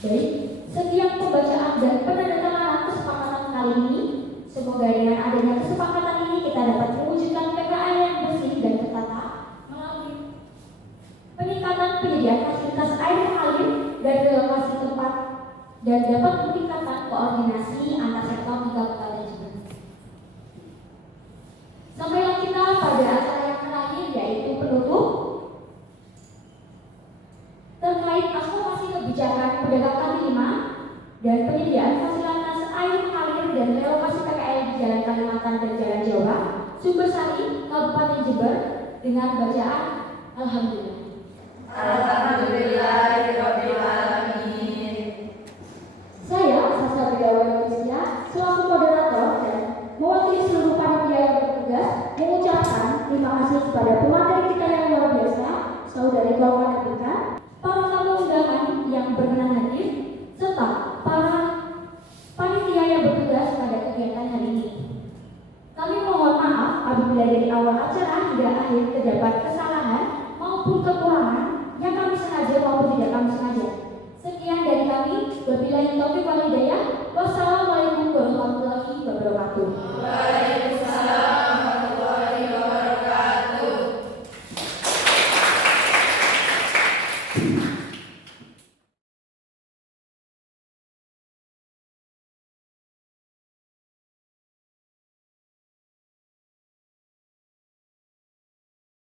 Baik, setiap pembacaan dan penandatanganan kesepakatan kali ini, semoga dengan adanya kesepakatan ini kita dapat mewujudkan PKL yang bersih dan tertata melalui peningkatan penyediaan fasilitas air mengalir dan relokasi tempat dan dapat meningkatkan koordinasi antar sektor di Kabupaten Jember. Sampailah kita pada acara yang terakhir, yaitu penutup terkait advokasi kebijakan pedagang kaki lima dan penyediaan fasilitas air mengalir dan relokasi PKL di Jalan Kalimantan dan Jalan Jawa Sumbersari, Kabupaten Jember dengan bacaan Alhamdulillah. Alhamdulillahirobbilalamin. Saya, Sasa Bedawa Indonesia, selaku moderator dan mewakili seluruh panitia yang bertugas mengucapkan terima kasih kepada pemateri kita yang luar biasa, Saudari Kauman Abika, para tamu undangan yang berkenan hadir, serta para panitia yang bertugas pada kegiatan hari ini. Kami mohon maaf apabila dari awal acara hingga akhir terdapat kesalahan maupun kekurangan yang kami sengaja maupun tidak kami sengaja. Sekian dari kami. Wabillahi taufiq wal hidayah. Wassalamualaikum warahmatullahi wabarakatuh.